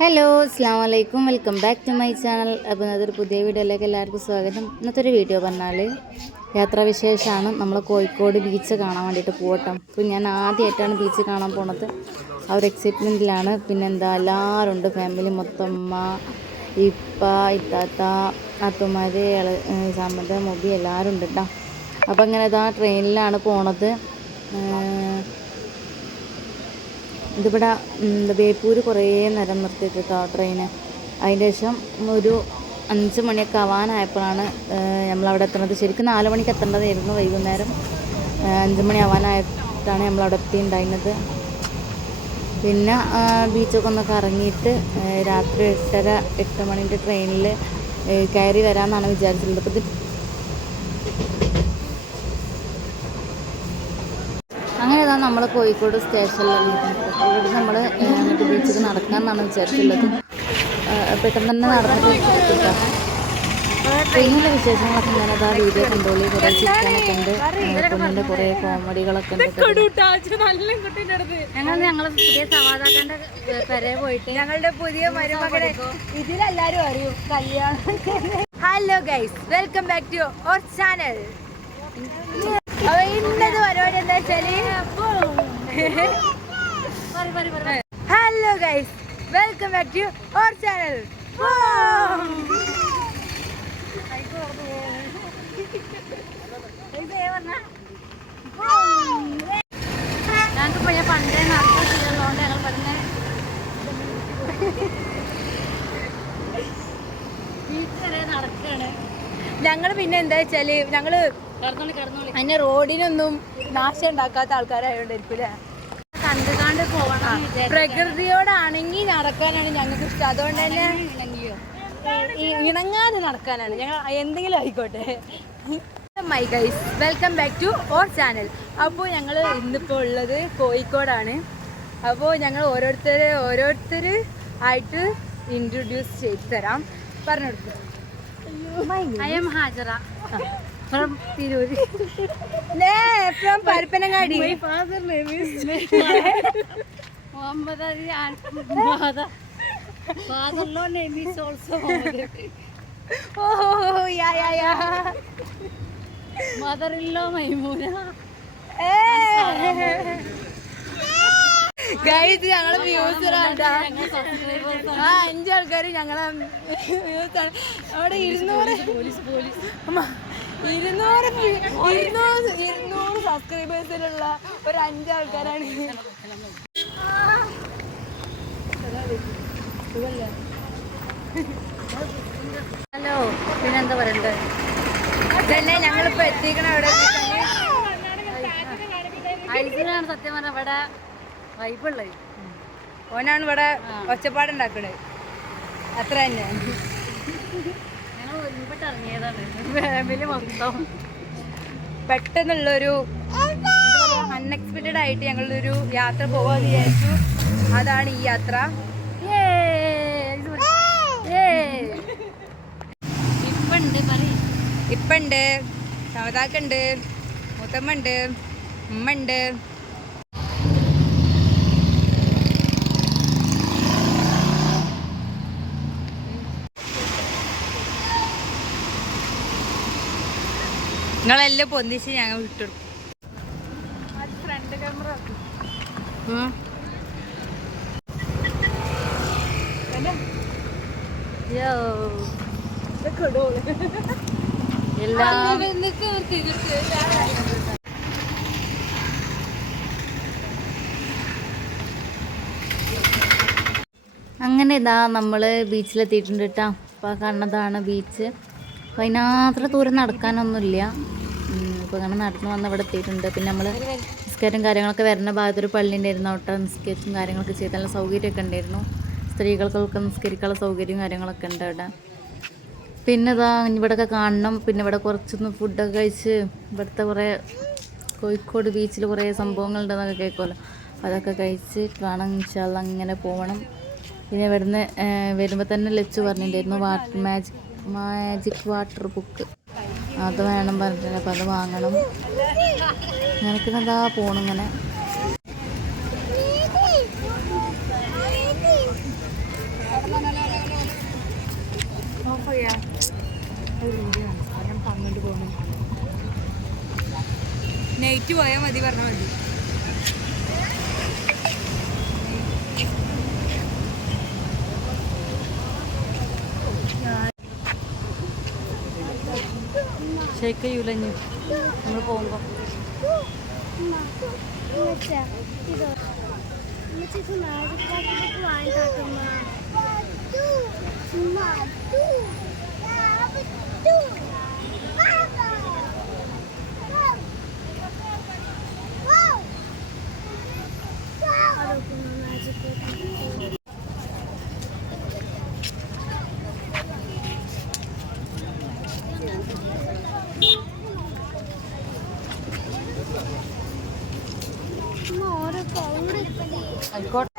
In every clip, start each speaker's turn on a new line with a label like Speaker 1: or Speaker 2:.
Speaker 1: Hello അസ്സാം വലൈക്കും welcome back to my channel. അപ്പോൾ അതൊരു പുതിയ വീഡിയോയിലേക്ക് എല്ലാവർക്കും സ്വാഗതം. ഇന്നത്തെ ഒരു വീഡിയോ പറഞ്ഞാൽ യാത്രാവിശേഷമാണ് നമ്മൾ കോഴിക്കോട് ബീച്ച് കാണാൻ വേണ്ടിയിട്ട് പോകട്ടെ അപ്പോൾ ഞാൻ ആദ്യമായിട്ടാണ് ബീച്ച് കാണാൻ പോണത്. ആ ഒരു എക്സൈറ്റ്മെന്റിലാണ് പിന്നെ എന്താ എല്ലാവരും ഉണ്ട് ഫാമിലി മൊത്തമ്മ ഇപ്പ ഇത്താത്ത അത്തുമാർ സമ്മത മൊബി എല്ലാവരും ഉണ്ട് കേട്ടോ അപ്പോൾ അങ്ങനെ ഇതാ ട്രെയിനിലാണ് പോണത്. ഇതിവിടെ ബേപ്പൂർ കുറേ നേരം നിർത്തിയിട്ട് കേട്ടോ ട്രെയിന് അതിന്റെ ശേഷം ഒരു അഞ്ച് മണിയൊക്കെ ആവാനായപ്പോഴാണ് നമ്മളവിടെ എത്തുന്നത്. ശരിക്കും നാല് മണിക്ക് എത്തേണ്ടതായിരുന്നു വൈകുന്നേരം. അഞ്ച് മണി ആവാനായിട്ടാണ് നമ്മളവിടെ എത്തിയിട്ടുണ്ടായിരുന്നത്. പിന്നെ ബീച്ചൊക്കെ ഒന്ന് കറങ്ങിയിട്ട് രാത്രി എട്ടര എട്ട് മണിന്റെ ട്രെയിനിൽ കയറി വരാമെന്നാണ് വിചാരിച്ചിട്ടുള്ളത്. അപ്പോൾ അങ്ങനെ ഇതാ നമ്മൾ കോഴിക്കോട് സ്റ്റേഷനിൽ ഇവിടെ നമ്മൾ എന്നിട്ട് ബീച്ചിൽ നടക്കാമെന്നാണ് വിചാരിച്ചുള്ളത് പെട്ടെന്ന് തന്നെ നടന്നിട്ട് ട്രെയിനിലെ വിശേഷങ്ങളൊക്കെ ഇങ്ങനെ ആ വീഡിയോ കണ്ടോളി കുറേ ചിക്കനൊക്കെ ഉണ്ട്. കുഞ്ഞിന്റെ കുറേ കോമഡികളൊക്കെ ഉണ്ട്.
Speaker 2: ഞങ്ങൾ പുതിയ പെരെ പോയിട്ട്
Speaker 3: ഞങ്ങളുടെ പുതിയ മരുമകളെ ഇതിലെല്ലാരും അറിയും. കല്യാണം. Hello guys welcome back to our channel അപ്പൊ ഇന്നത്തെ പരിപാടി എന്താ വെച്ചാൽ? Hello guys welcome back to our channel
Speaker 2: ഞങ്ങൾക്ക് പണ്ടേ ഞങ്ങൾ
Speaker 3: ഞങ്ങൾ പിന്നെ എന്താ
Speaker 2: വെച്ചാൽ ഞങ്ങൾ
Speaker 3: അതിന്റെ റോഡിനൊന്നും നാശം ഉണ്ടാക്കാത്ത ആൾക്കാരായോണ്ട് അല്ലേ
Speaker 2: കണ്ട് കണ്ട് പോകണം.
Speaker 3: പ്രകൃതിയോടാണെങ്കിൽ നടക്കാനാണ് ഞങ്ങൾക്ക് ഇഷ്ടം അതുകൊണ്ട് തന്നെ ഇണങ്ങാതെ നടക്കാനാണ്. ഞങ്ങൾ എന്തെങ്കിലും ആയിക്കോട്ടെ. My guys welcome back to our channel അപ്പോൾ ഞങ്ങൾ ഇന്നിപ്പോൾ ഉള്ളത് കോഴിക്കോടാണ്. അപ്പോൾ ഞങ്ങൾ ഓരോരുത്തരെ ഓരോരുത്തർ ആയിട്ട് ഇൻട്രൊഡ്യൂസ് ചെയ്ത് തരാം. പറഞ്ഞു കൊടുക്കും
Speaker 2: I am Hajara from Tirur
Speaker 3: from Parappanangadi.
Speaker 2: Muhammad Ali father father law. Name is also
Speaker 3: oh yeah yeah yeah
Speaker 2: mother in law Maimoona
Speaker 3: guys ഞങ്ങളെ വ്യൂസ് ആ അഞ്ച് ഞങ്ങളെ വ്യൂസ് ആണ്. അവിടെ ഇരുന്നൂറ്
Speaker 2: പോലീസ് പോലീസ്
Speaker 3: ഇരുന്നൂറ് ഇരുന്നൂറ് ഇരുന്നൂറ് സബ്സ്ക്രൈബേഴ്സിലുള്ള ഒരു അഞ്ചാൾക്കാരാണ്
Speaker 2: ഹലോ പിന്നെന്താ പറയണ്ടേ?
Speaker 3: ഇതന്നെ ഞങ്ങളിപ്പോ എത്തിക്കണ അവിടെ?
Speaker 2: ഐസിനാണ് സത്യം പറഞ്ഞ ഇവിടെ വൈബുള്ളത്
Speaker 3: ഓനാണ് ഇവിടെ ഒച്ചപ്പാടുണ്ടാക്കണത്. അത്ര തന്നെ. പെട്ടെന്നുള്ളൊരു അൺഎക്സ്പെക്റ്റഡ് ആയിട്ട് ഞങ്ങളൊരു യാത്ര പോവാന്ന് വിചാരിച്ചു. അതാണ് ഈ യാത്ര.
Speaker 2: ഇപ്പണ്ട്
Speaker 3: ഇപ്പണ്ട്. മുത്തമ്മ ഉണ്ട് ഉമ്മ നിങ്ങളെല്ലാം പൊന്തിച്ച് ഞങ്ങൾ വിട്ടെടുക്കും.
Speaker 2: എല്ലാം.
Speaker 1: അങ്ങനെ ഇതാ നമ്മൾ ബീച്ചിലെത്തിയിട്ടുണ്ട് കേട്ടോ അപ്പോൾ കണ്ണതാണ് ബീച്ച് അപ്പോൾ അതിനാത്ര ദൂരം നടക്കാനൊന്നുമില്ല. ഇപ്പോൾ അങ്ങനെ നടന്നു വന്ന് ഇവിടെ എത്തിയിട്ടുണ്ട്. പിന്നെ നമ്മൾ നിസ്കാരം കാര്യങ്ങളൊക്കെ വരുന്ന ഭാഗത്തൊരു പള്ളി ഉണ്ടായിരുന്നു. അവിടെ നിസ്കരിച്ചും കാര്യങ്ങളൊക്കെ ചെയ്ത് നല്ല സൗകര്യമൊക്കെ ഉണ്ടായിരുന്നു. സ്ത്രീകൾക്കൊക്കെ നിസ്കരിക്കാനുള്ള സൗകര്യവും കാര്യങ്ങളൊക്കെ ഉണ്ട് അവിടെ. പിന്നെ ഇതാ ഇവിടെയൊക്കെ കാണണം. പിന്നെ ഇവിടെ കുറച്ചൊന്ന് ഫുഡൊക്കെ കഴിച്ച് ഇവിടുത്തെ കുറേ കോഴിക്കോട് ബീച്ചിൽ കുറേ സംഭവങ്ങളുണ്ടെന്നൊക്കെ കേൾക്കുമല്ലോ അതൊക്കെ കഴിച്ച് വേണം ഇൻഷാല്ല അങ്ങനെ പോകണം പിന്നെ ഇവിടുന്ന് വരുമ്പോൾ തന്നെ ലച്ചു പറഞ്ഞിട്ടുണ്ടായിരുന്നു water magic magic water book. അത് വേണം പറഞ്ഞിട്ടില്ല അപ്പോൾ അത് വാങ്ങണം.
Speaker 3: നിനക്കിനെന്താ പോണിങ്ങനെ നെയ്റ്റ് പോയാൽ മതി പറഞ്ഞാൽ മതി.
Speaker 1: ഷേക്ക് ചെയ്യൂലഞ്ഞു നമ്മൾ പോകുമ്പോൾ
Speaker 2: ഓരോ
Speaker 1: ആയിക്കോട്ടെ.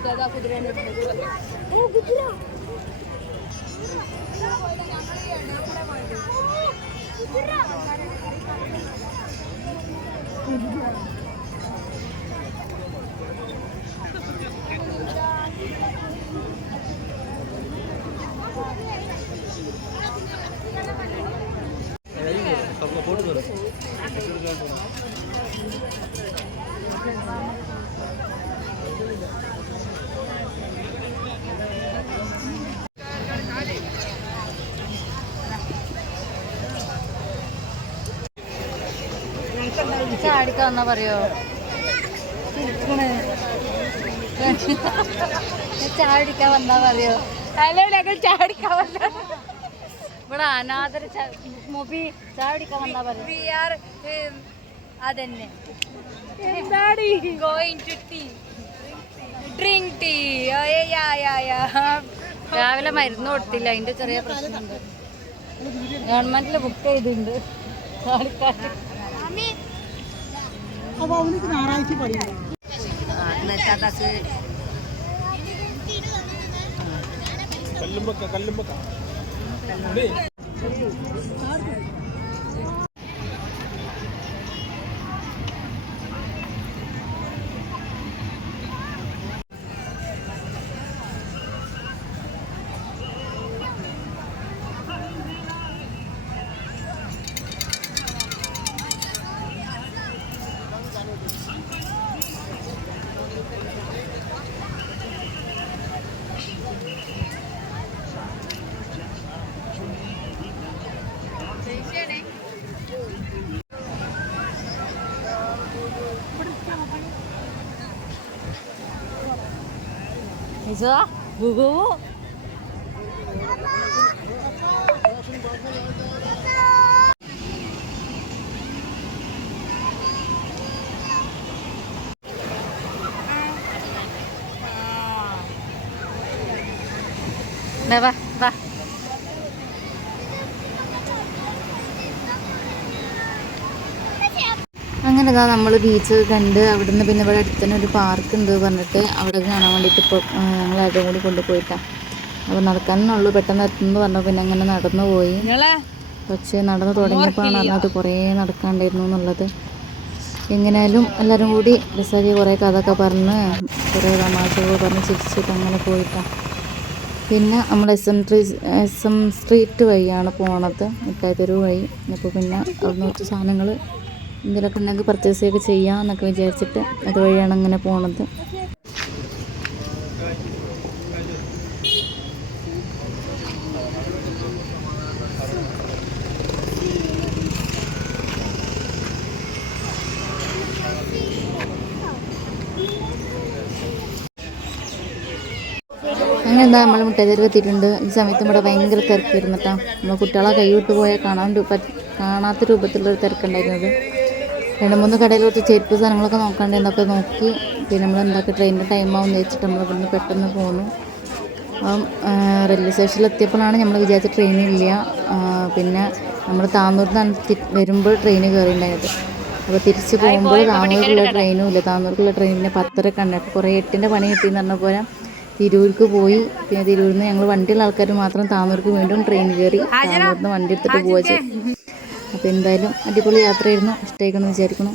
Speaker 3: കുതിരേന്റെ എടുത്തത് ആ കുതിരേന്റെ എടുത്തത്
Speaker 1: വന്നാ പറയോ ചാടിക്കാൻ വന്നാ പറയോ?
Speaker 3: ഹലോ ഞങ്ങൾ ചാടിക്കാൻ വന്ന.
Speaker 1: ഇവിടെ അനാദര മൊബി ചാടിക്കാൻ വന്നാ പറയോ?
Speaker 3: വി ആർ അതന്നെ. Going to tea drink tea
Speaker 1: രാവിലെ മരുന്ന് കൊടുത്തില്ല അതിന്റെ ചെറിയ പ്രശ്നമുണ്ട്. ഗവൺമെന്റിൽ ബുക്ക് ചെയ്തിട്ടുണ്ട്. ചാടിക്കാൻ അപ്പോൾ അവനിക്ക് ഞായറാഴ്ച പഠിക്കണം കല്ലുമ്പക്ക കല്ലുമ്പക്ക. ഇതാ ഗുഗു ദേ വാ വാ അങ്ങനെ ഇതാ നമ്മൾ ബീച്ച് കണ്ട് അവിടുന്ന് പിന്നെ ഇവിടെ അടുത്ത് തന്നെ ഒരു പാർക്ക് ഉണ്ട് പറഞ്ഞിട്ട് അവിടെ കാണാൻ വേണ്ടിയിട്ട് ഇപ്പോൾ ഞങ്ങൾ അവിടെ കൂടി കൊണ്ടുപോയിട്ടാണ് അപ്പോൾ നടക്കാനുള്ളൂ പെട്ടെന്ന് എത്തുന്നത് പറഞ്ഞു പിന്നെ അങ്ങനെ നടന്നു പോയി. പക്ഷേ നടന്നു തുടങ്ങിയപ്പോഴാണ് അറിഞ്ഞത് കുറേ നടക്കാണ്ടായിരുന്നു എന്നുള്ളത്. എങ്ങനെയാലും എല്ലാവരും കൂടി രസാക്കി കുറേ കഥയൊക്കെ പറഞ്ഞ് കുറേ തമാശകൾ പറഞ്ഞ് ചിരിച്ചിട്ട് അങ്ങനെ പോയിട്ടാണ് പിന്നെ നമ്മൾ S M tree S M street വഴിയാണ് പോണത് തെരുവ് വഴി. അപ്പോൾ പിന്നെ അവിടുന്ന് കുറച്ച് സാധനങ്ങൾ എന്തെങ്കിലുമൊക്കെ ഉണ്ടെങ്കിൽ പർച്ചേസ് ഒക്കെ ചെയ്യാമെന്നൊക്കെ വിചാരിച്ചിട്ട് അതുവഴിയാണ് അങ്ങനെ പോണത്. അങ്ങനെ എന്താ നമ്മൾ മുട്ടേതിരി എത്തിയിട്ടുണ്ട്. ഈ സമയത്ത് ഇവിടെ ഭയങ്കര തിരക്കായിരുന്നു കേട്ടോ നമ്മൾ കുട്ടികളെ കൈവിട്ട് പോയാൽ കാണാൻ രൂപ കാണാത്ത രൂപത്തിലുള്ളൊരു തിരക്കുണ്ടായിരുന്നത് രണ്ട് മൂന്ന് കടയിൽ കുറച്ച് ചെരുപ്പ് സാധനങ്ങളൊക്കെ നോക്കാണ്ട് എന്നൊക്കെ നോക്കി. പിന്നെ നമ്മൾ എന്താക്കി? ട്രെയിനിന്റെ ടൈം ആവും വെച്ചിട്ട് നമ്മൾ ഇവിടുന്ന് പെട്ടെന്ന് പോന്നു. അപ്പം റെയിൽവേ സ്റ്റേഷനിൽ എത്തിയപ്പോഴാണ് നമ്മൾ വിചാരിച്ച ട്രെയിനില്ല പിന്നെ നമ്മൾ താന്നൂരിൽ നിന്നാണ് വരുമ്പോൾ ട്രെയിൻ കയറിയിട്ടുണ്ടായത് അപ്പോൾ തിരിച്ച് പോകുമ്പോൾ താന്നൂരിലുള്ള ട്രെയിനും ഇല്ല. താന്നൂർക്കുള്ള ട്രെയിനിന് പത്തര കണ്ടു. അപ്പോൾ കുറേ എട്ടിന്റെ പണി കിട്ടിയെന്ന് പറഞ്ഞ പോലെ തിരൂർക്ക് പോയി. പിന്നെ തിരൂരിൽ നിന്ന് ഞങ്ങൾ വണ്ടിയുള്ള ആൾക്കാർ മാത്രം താന്നൂർക്ക് വീണ്ടും ട്രെയിൻ കയറി താന്നൂരിൽ നിന്ന് വണ്ടി എടുത്തിട്ട് പോവുക അപ്പോൾ എന്തായാലും അടിപൊളി യാത്രയായിരുന്നു. ഇഷ്ടമായിക്കെന്ന് വിചാരിക്കുന്നു